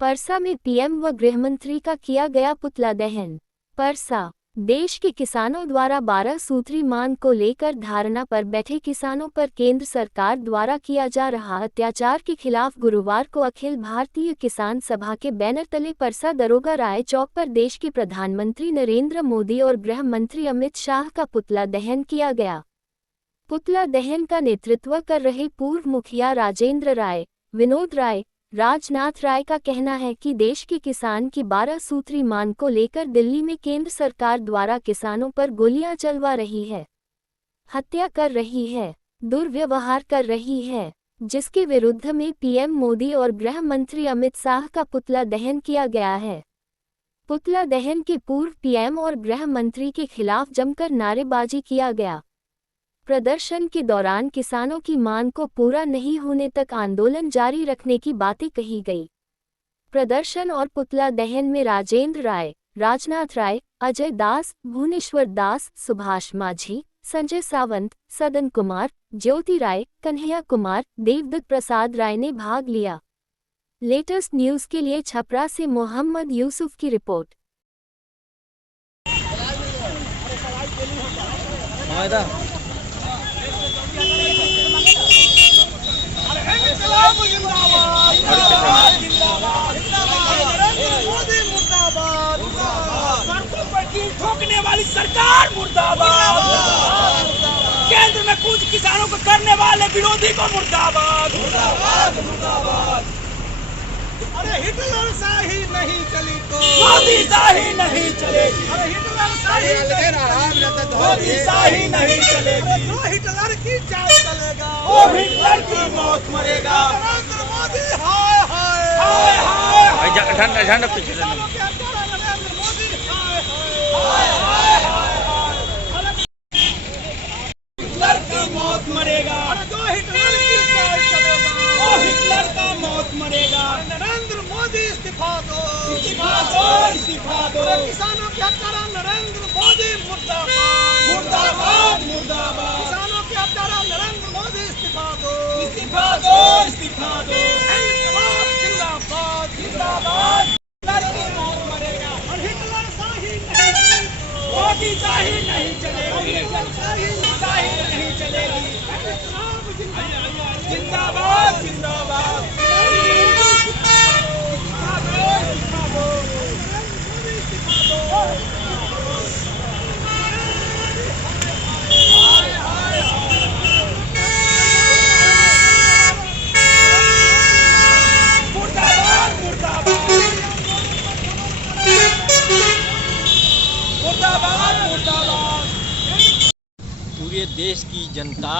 परसा में पीएम व गृहमंत्री का किया गया पुतला दहन। परसा, देश के किसानों द्वारा 12 सूत्री मांग को लेकर धारणा पर बैठे किसानों पर केंद्र सरकार द्वारा किया जा रहा अत्याचार के खिलाफ गुरुवार को अखिल भारतीय किसान सभा के बैनर तले परसा दरोगा राय चौक पर देश के प्रधानमंत्री नरेंद्र मोदी और गृह मंत्री अमित शाह का पुतला दहन किया गया। पुतला दहन का नेतृत्व कर रहे पूर्व मुखिया राजेंद्र राय, विनोद राय, राजनाथ राय का कहना है कि देश के किसान की 12 सूत्री मांग को लेकर दिल्ली में केंद्र सरकार द्वारा किसानों पर गोलियां चलवा रही है, हत्या कर रही है, दुर्व्यवहार कर रही है, जिसके विरुद्ध में पीएम मोदी और गृह मंत्री अमित शाह का पुतला दहन किया गया है। पुतला दहन के पूर्व पीएम और गृह मंत्री के खिलाफ जमकर नारेबाजी किया गया। प्रदर्शन के दौरान किसानों की मांग को पूरा नहीं होने तक आंदोलन जारी रखने की बातें कही गई। प्रदर्शन और पुतला दहन में राजेंद्र राय, राजनाथ राय, अजय दास, भुवनेश्वर दास, सुभाष माझी, संजय सावंत, सदन कुमार, ज्योति राय, कन्हैया कुमार, देवदत्त प्रसाद राय ने भाग लिया। लेटेस्ट न्यूज के लिए छपरा से मोहम्मद यूसुफ की रिपोर्ट। ठोकने वाली सरकार मुर्दाबाद, केंद्र में कुछ किसानों को करने वाले विरोधी को मुर्दाबाद, मुर्दाबाद, मुर्दाबाद। अरे हिटलर शाही नहीं चली तो मोदी शाही नहीं चलेगी। अरे हिटलर शाही मोदी शाही नहीं चलेगी। जो हिटलर की चाल चलेगा वो हिटलर की मौत मरेगा। नरेंद्र मोदी हाय हाय हाय हाय। झंडा झंडा पीछे नरेंद्र मोदी हाय हाय हाय। हिटलर की मौत मरेगा। जो हिटलर की चाल चलेगा वो हिटलर का मौत मरेगा। नरेंद्र मोदी इस्तीफा दो, इस्तीफा दो, इस्तीफा दो। किसानों के हत्यारा नरेंद्र मोदी मुर्दाबाद, मुर्दाबाद, मुर्दाबाद। किसानों के हत्यारा नरेंद्र मोदी इस्तीफा दो, इस्तीफा दो, इस्तीफा दो। जिंदाबाद, जिंदाबाद। हिटलर की मौत मरेगा और हिटलर शाही नहीं, मोदी शाही नहीं चलेगी, शाही नहीं चलेगी। जिंदाबाद, जिंदाबाद। पूरे देश की जनता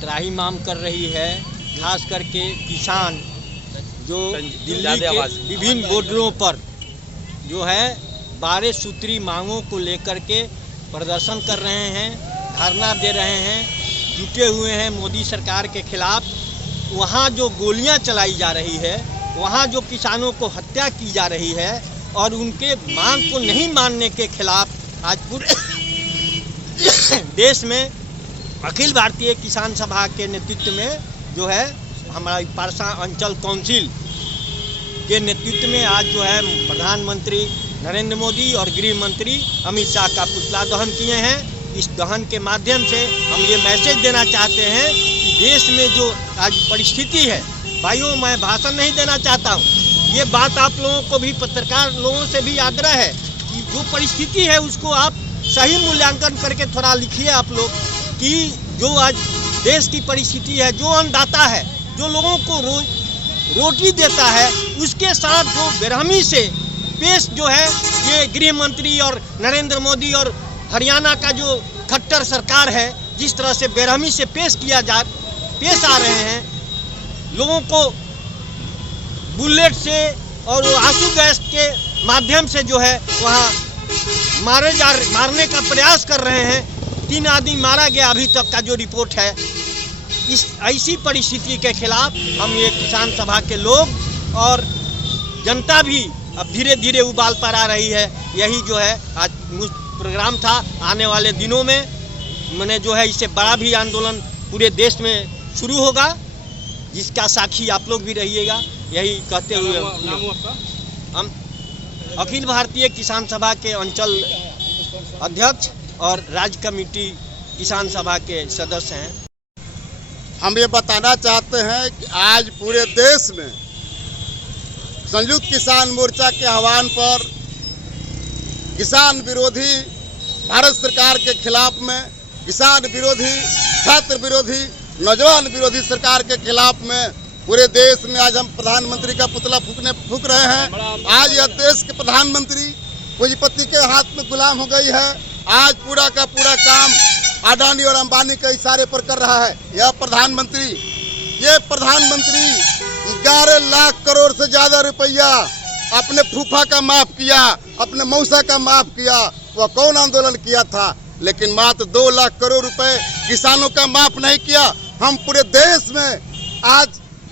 त्राहिमाम कर रही है, खास करके किसान जो दिल्ली के विभिन्न बॉर्डरों पर जो है 12 सूत्री मांगों को लेकर के प्रदर्शन कर रहे हैं, धरना दे रहे हैं, जुटे हुए हैं मोदी सरकार के खिलाफ। वहाँ जो गोलियां चलाई जा रही है, वहाँ जो किसानों को हत्या की जा रही है और उनके मांग को नहीं मानने के खिलाफ आज पूरे देश में अखिल भारतीय किसान सभा के नेतृत्व में जो है हमारा परसा अंचल काउंसिल के नेतृत्व में आज जो है प्रधानमंत्री नरेंद्र मोदी और गृह मंत्री अमित शाह का पुतला दहन किए हैं। इस दहन के माध्यम से हम ये मैसेज देना चाहते हैं कि देश में जो आज परिस्थिति है, भाइयों मैं भाषण नहीं देना चाहता हूँ, ये बात आप लोगों को भी, पत्रकार लोगों से भी आग्रह है कि जो परिस्थिति है उसको आप सही मूल्यांकन करके थोड़ा लिखिए आप लोग कि जो आज देश की परिस्थिति है, जो अन्नदाता है, जो लोगों को रोटी देता है, उसके साथ जो बेरहमी से पेश जो है ये गृह मंत्री और नरेंद्र मोदी और हरियाणा का जो खट्टर सरकार है, जिस तरह से बेरहमी से पेश आ रहे हैं, लोगों को बुलेट से और आंसू गैस के माध्यम से जो है वहाँ मारने का प्रयास कर रहे हैं। 3 आदमी मारा गया अभी तक का जो रिपोर्ट है। इस ऐसी परिस्थिति के खिलाफ हम ये किसान सभा के लोग और जनता भी अब धीरे धीरे उबाल पर आ रही है। यही जो है आज प्रोग्राम था। आने वाले दिनों में मैंने जो है इससे बड़ा भी आंदोलन पूरे देश में शुरू होगा, जिसका साक्षी आप लोग भी रहिएगा। यही कहते हुए हम अखिल भारतीय किसान सभा के अंचल अध्यक्ष और राज्य कमेटी किसान सभा के सदस्य हैं। हम ये बताना चाहते हैं कि आज पूरे देश में संयुक्त किसान मोर्चा के आह्वान पर किसान विरोधी भारत सरकार के खिलाफ में, किसान विरोधी, छात्र विरोधी, नौजवान विरोधी सरकार के खिलाफ में पूरे देश में आज हम प्रधानमंत्री का पुतला फूंक रहे हैं। आज यह देश के प्रधानमंत्री पूंजीपति के हाथ में गुलाम हो गई है। आज पूरा का पूरा काम अडानी और अंबानी के इशारे पर कर रहा है। यह प्रधानमंत्री 11 लाख करोड़ से ज्यादा रुपया अपने फूफा का माफ किया, अपने मौसा का माफ किया। वह कौन आंदोलन किया था? लेकिन मात्र 2 लाख करोड़ रुपए किसानों का माफ नहीं किया। हम पूरे देश में आज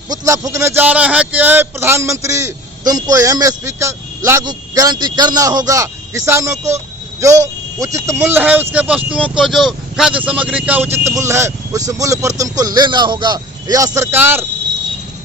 पुतला फूंकने जा रहे हैं कि प्रधानमंत्री तुमको एमएसपी का लागू गारंटी करना होगा। किसानों को जो उचित मूल्य है, उसके वस्तुओं को जो खाद्य सामग्री का उचित मूल्य है, उस मूल्य पर तुमको लेना होगा। यह सरकार,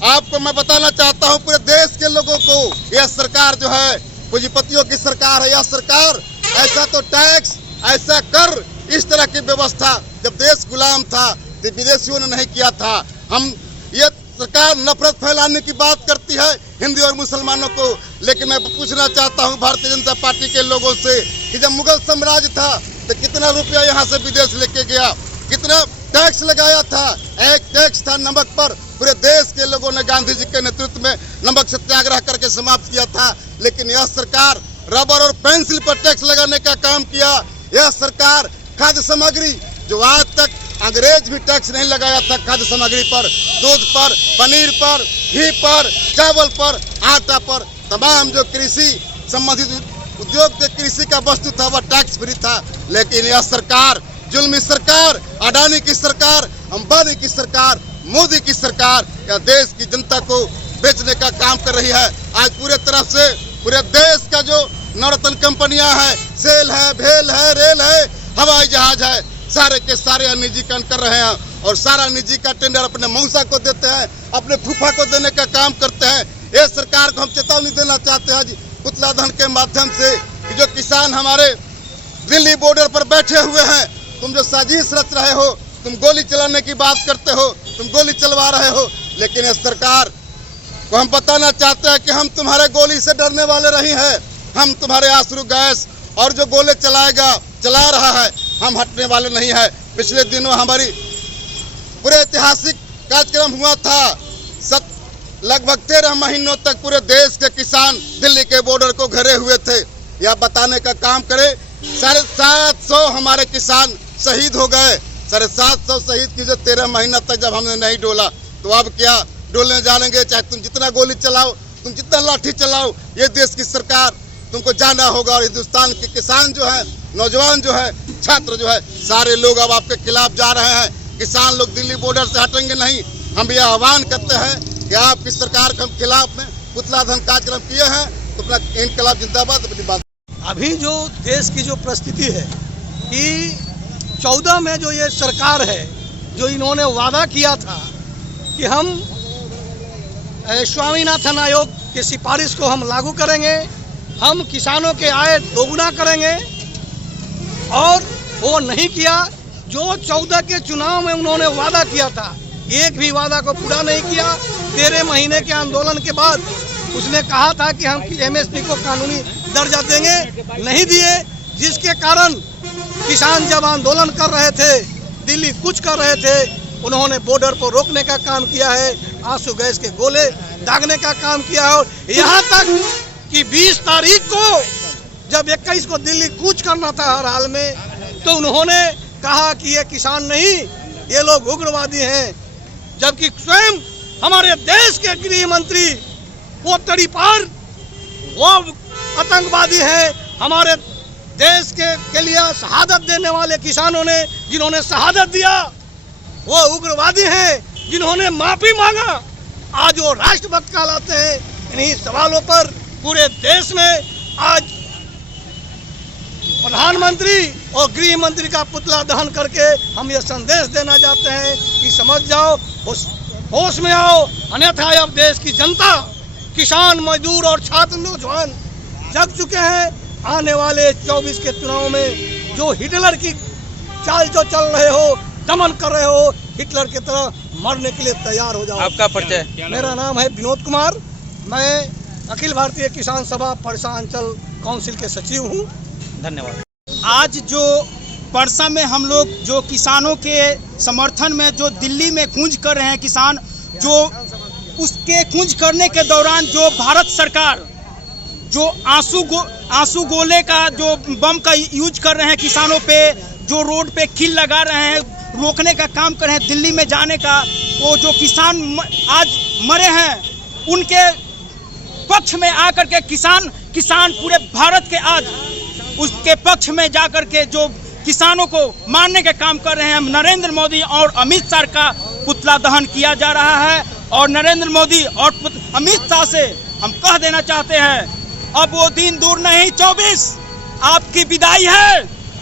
आपको मैं बताना चाहता हूं पूरे देश के लोगों को, यह सरकार जो है पूंजीपतियों की सरकार है। यह सरकार ऐसा तो टैक्स, ऐसा कर, इस तरह की व्यवस्था जब देश गुलाम था तो विदेशियों ने नहीं किया था। हम ये सरकार नफरत फैलाने की बात करती है हिंदू और मुसलमानों को। लेकिन मैं पूछना चाहता हूं भारतीय जनता पार्टी के लोगों से कि जब मुगल साम्राज्य था तो कितना रुपया यहाँ से विदेश लेके गया, कितना टैक्स लगाया था? एक टैक्स था नमक पर। पूरे देश के लोगों ने गांधी जी के नेतृत्व में नमक सत्याग्रह करके समाप्त किया था। लेकिन यह सरकार रबर और पेंसिल पर टैक्स लगाने का काम किया। यह सरकार खाद्य सामग्री, जो आज तक अंग्रेज भी टैक्स नहीं लगाया था खाद्य सामग्री पर, दूध पर, पनीर पर, घी पर, चावल पर, आटा पर, तमाम जो कृषि संबंधित उद्योग के कृषि का वस्तु था वह टैक्स फ्री था। लेकिन यह सरकार, जुल्मी सरकार, अडानी की सरकार, अंबानी की सरकार, मोदी की सरकार, यह देश की जनता को बेचने का काम कर रही है। आज पूरे तरफ से पूरे देश का जो नवरत्न कंपनियां हैं, सेल है, भेल है, रेल है, हवाई जहाज है, सारे के सारे निजीकरण कर रहे हैं और सारा निजी का टेंडर अपने मौसा को देते हैं, अपने फूफा को देने का काम करते हैं। ये सरकार को हम चेतावनी देना चाहते हैं पुतला दहन के माध्यम से कि जो किसान हमारे दिल्ली बॉर्डर पर बैठे हुए हैं, तुम जो साजिश रच रहे हो, तुम गोली चलाने की बात करते हो, तुम गोली चलवा रहे हो। लेकिन इस सरकार को हम बताना चाहते हैं कि हम तुम्हारे गोली से डरने वाले नहीं है। हम तुम्हारे आंसू गैस और जो गोले चला रहा है, हम हटने वाले नहीं है। पिछले दिनों हमारी पूरे ऐतिहासिक कार्यक्रम हुआ था। लगभग 13 महीनों तक पूरे देश के किसान दिल्ली के बॉर्डर को घेरे हुए थे। यह बताने का काम करे, 750 हमारे किसान शहीद हो गए। 750 शहीद की जो 13 महीना तक जब हमने नहीं डोला, तो अब क्या डोलने जाएंगे? चाहे तुम जितना गोली चलाओ, तुम जितना लाठी चलाओ, ये देश की सरकार तुमको जाना होगा। और हिंदुस्तान के किसान जो है, नौजवान जो है, छात्र जो है, सारे लोग अब आपके खिलाफ जा रहे हैं। किसान लोग दिल्ली बॉर्डर से हटेंगे नहीं। हम यह आह्वान करते हैं कि आपकी सरकार के खिलाफ में पुतला दहन कार्यक्रम किए हैं तो अपना इनकलाब जिंदाबाद अपनी बात। अभी जो देश की जो परिस्थिति है कि 14 में जो ये सरकार है, जो इन्होंने वादा किया था कि हम स्वामीनाथन आयोग की सिफारिश को हम लागू करेंगे, हम किसानों के आय दोगुना करेंगे, और वो नहीं किया। जो 14 के चुनाव में उन्होंने वादा किया था, एक भी वादा को पूरा नहीं किया। 13 महीने के आंदोलन के बाद उसने कहा था कि हम एमएसपी को कानूनी दर्जा देंगे, नहीं दिए, जिसके कारण किसान जब आंदोलन कर रहे थे, दिल्ली कूच कर रहे थे, उन्होंने बॉर्डर को रोकने का काम किया है, आंसू गैस के गोले दागने का काम किया है। और यहाँ तक कि 20 तारीख को जब 21 को दिल्ली कूच करना था हर हाल में, तो उन्होंने कहा कि ये किसान नहीं, ये लोग उग्रवादी हैं। जबकि स्वयं हमारे देश के गृह मंत्री वो तड़ीपार, वो आतंकवादी हैं। हमारे देश के लिए शहादत देने वाले किसानों ने, जिन्होंने शहादत दिया, वो उग्रवादी हैं जिन्होंने माफी मांगा। आज वो राष्ट्रभक्त कहलाते हैं। इन्हीं सवालों पर पूरे देश में आज प्रधानमंत्री और गृह मंत्री का पुतला दहन करके हम ये संदेश देना चाहते हैं कि समझ जाओ, होश में आओ, अन्यथा अब देश की जनता किसान, मजदूर और छात्र नौजवान जग चुके हैं। आने वाले 24 के चुनाव में जो हिटलर की चाल जो चल रहे हो, दमन कर रहे हो, हिटलर की तरह मरने के लिए तैयार हो जाओ। आपका परिचय? मेरा नाम है विनोद कुमार, मैं अखिल भारतीय किसान सभा परसा अंचल काउंसिल के सचिव हूँ। धन्यवाद। आज जो परसा में हम लोग जो किसानों के समर्थन में जो दिल्ली में कूच कर रहे हैं किसान, जो उसके कूच करने के दौरान जो भारत सरकार जो आंसू गोले का जो बम का यूज कर रहे हैं किसानों पे, जो रोड पे किल लगा रहे हैं, रोकने का काम कर रहे हैं दिल्ली में जाने का, वो जो किसान आज मरे हैं उनके पक्ष में आकर के किसान पूरे भारत के आज उसके पक्ष में जाकर के जो किसानों को मारने के काम कर रहे हैं। नरेंद्र मोदी और अमित शाह का पुतला दहन किया जा रहा है और नरेंद्र मोदी और अमित शाह से हम कह देना चाहते हैं, अब वो दिन दूर नहीं, 24 आपकी विदाई है,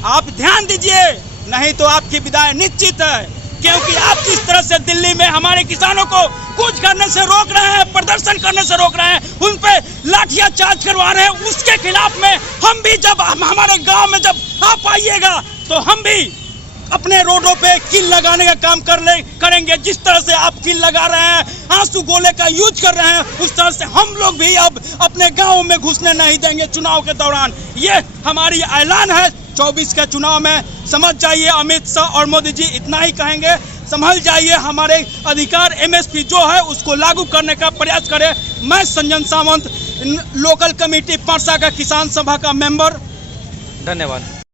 आप ध्यान दीजिए, नहीं तो आपकी विदाई निश्चित है। क्योंकि आप जिस तरह से दिल्ली में हमारे किसानों को कूच करने से रोक रहे हैं, प्रदर्शन करने से रोक रहे हैं, उन पे लाठियां चार्ज करवा रहे हैं, उसके खिलाफ में हम भी जब हमारे गांव में जब आप आइएगा तो हम भी अपने रोडों पे किल लगाने का काम करेंगे। जिस तरह से आप किल लगा रहे हैं, आंसू गोले का यूज कर रहे हैं, उस तरह से हम लोग भी अब अपने गाँव में घुसने नहीं देंगे चुनाव के दौरान। ये हमारी ऐलान है 24 के चुनाव में। समझ जाइए, अमित शाह और मोदी जी इतना ही कहेंगे, संभल जाइए, हमारे अधिकार MSP जो है उसको लागू करने का प्रयास करें। मैं संजन सावंत, लोकल कमेटी परसा का किसान सभा का मेंबर। धन्यवाद।